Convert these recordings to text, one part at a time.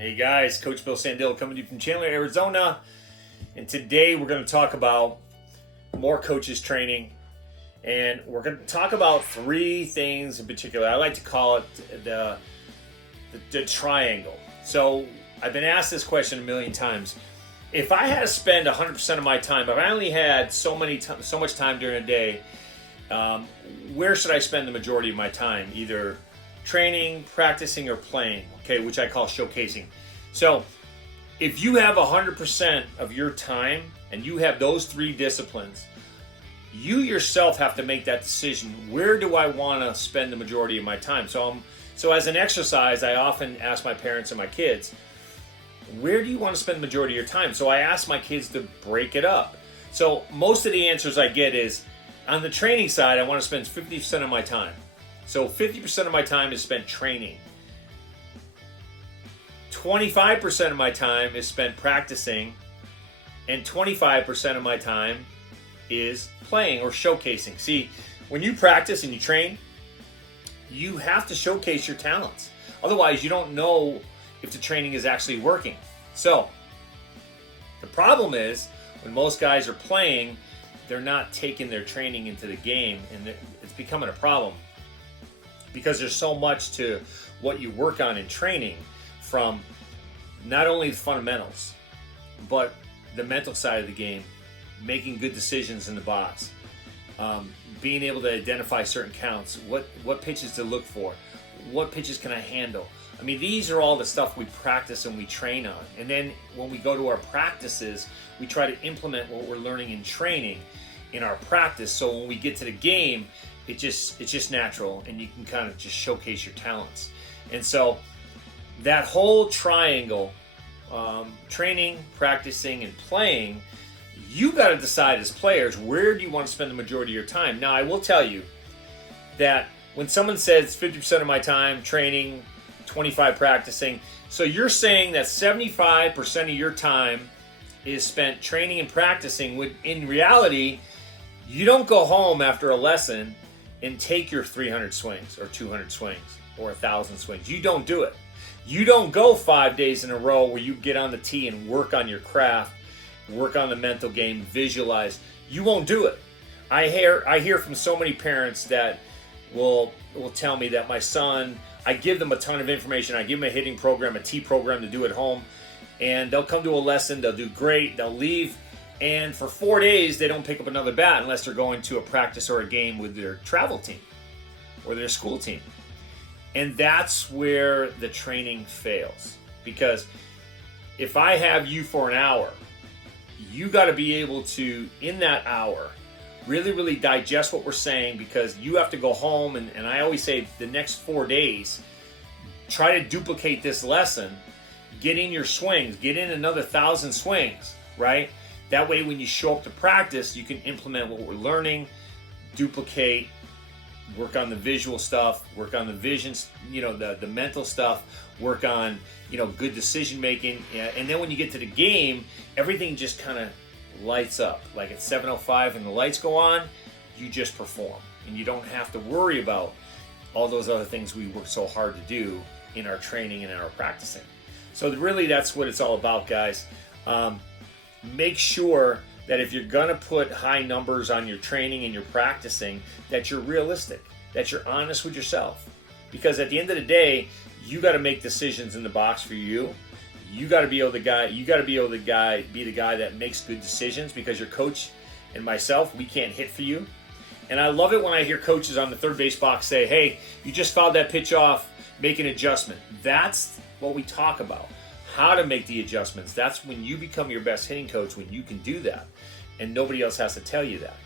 Hey guys, Coach Bill Sandil coming to you from Chandler, Arizona. And today we're going to talk about more coaches training. And we're going to talk about three things in particular. I like to call it the triangle. So I've been asked this question a million times. If I had to spend 100% of my time, if I only had so much time during a day, where should I spend the majority of my time? Either training, practicing, or playing, okay, which I call showcasing. So if you have 100% of your time and you have those three disciplines, you yourself have to make that decision. Where do I want to spend the majority of my time? So as an exercise, I often ask my parents and my kids, where do you want to spend the majority of your time? So I ask my kids to break it up. So most of the answers I get is, on the training side, I want to spend 50% of my time. So 50% of my time is spent training. 25% of my time is spent practicing. And 25% of my time is playing or showcasing. See, when you practice and you train, you have to showcase your talents. Otherwise, you don't know if the training is actually working. So the problem is, when most guys are playing, they're not taking their training into the game, and it's becoming a problem because there's so much to what you work on in training, from not only the fundamentals, but the mental side of the game, making good decisions in the box, being able to identify certain counts, what pitches to look for, what pitches can I handle. I mean, these are all the stuff we practice and we train on. And then when we go to our practices, we try to implement what we're learning in training in our practice. So when we get to the game, it's just natural, and you can kind of just showcase your talents. And so that whole triangle, training, practicing, and playing, you got to decide as players, where do you want to spend the majority of your time? Now, I will tell you that when someone says 50% of my time training, 25 practicing, so you're saying that 75% of your time is spent training and practicing, when in reality, you don't go home after a lesson and take your 300 swings or 200 swings or 1,000 swings. You don't do it. You don't go 5 days in a row where you get on the tee and work on your craft, work on the mental game, visualize. You won't do it. I hear from so many parents that will tell me that my son, I give them a ton of information. I give them a hitting program, a tee program to do at home, and they'll come to a lesson, they'll do great, they'll leave, and for 4 days they don't pick up another bat unless they're going to a practice or a game with their travel team or their school team. And that's where the training fails. Because if I have you for an hour, you got to be able to, in that hour, really, really digest what we're saying, because you have to go home, and I always say the next 4 days, try to duplicate this lesson, get in your swings, get in another 1,000 swings, right? That way when you show up to practice, you can implement what we're learning, duplicate, work on the visual stuff, work on the visions, the mental stuff, work on, good decision making. And then when you get to the game, everything just kind of lights up. Like at 7:05 and the lights go on, you just perform. And you don't have to worry about all those other things we work so hard to do in our training and in our practicing. So really, that's what it's all about, guys. Make sure that if you're going to put high numbers on your training and your practicing, that you're realistic, that you're honest with yourself. Because at the end of the day, you got to make decisions in the box for you. You got to be able to be the guy that makes good decisions, because your coach and myself, we can't hit for you. And I love it when I hear coaches on the third base box say, hey, you just fouled that pitch off, make an adjustment. That's what we talk about. How to make the adjustments. That's when you become your best hitting coach, when you can do that. And nobody else has to tell you that.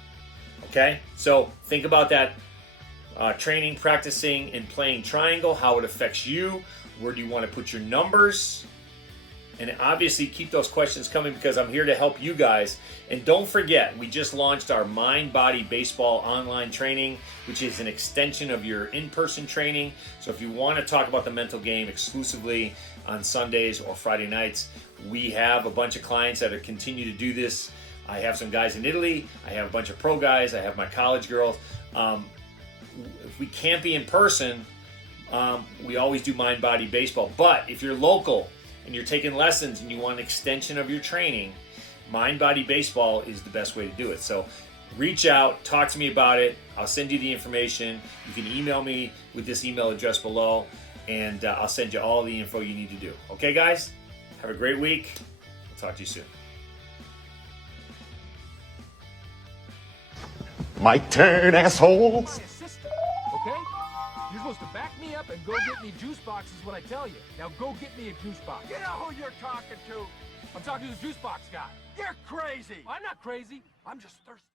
Okay? So think about that training, practicing, and playing triangle, how it affects you. Where do you want to put your numbers? And obviously keep those questions coming, because I'm here to help you guys. And don't forget, we just launched our Mind Body Baseball online training, which is an extension of your in-person training. So if you want to talk about the mental game exclusively on Sundays or Friday nights, we have a bunch of clients that are continue to do this. I have some guys in Italy. I have a bunch of pro guys. I have my college girls. If we can't be in person, we always do Mind Body Baseball. But if you're local and you're taking lessons and you want an extension of your training, Mind Body Baseball is the best way to do it. So reach out, talk to me about it. I'll send you the information. You can email me with this email address below, and I'll send you all the info you need to do. Okay, guys? Have a great week. We'll talk to you soon. My turn, asshole. My assistant, okay? You're supposed to back me up and go get me juice boxes when I tell you. Now go get me a juice box. You know who you're talking to? I'm talking to the juice box guy. You're crazy. I'm not crazy. I'm just thirsty.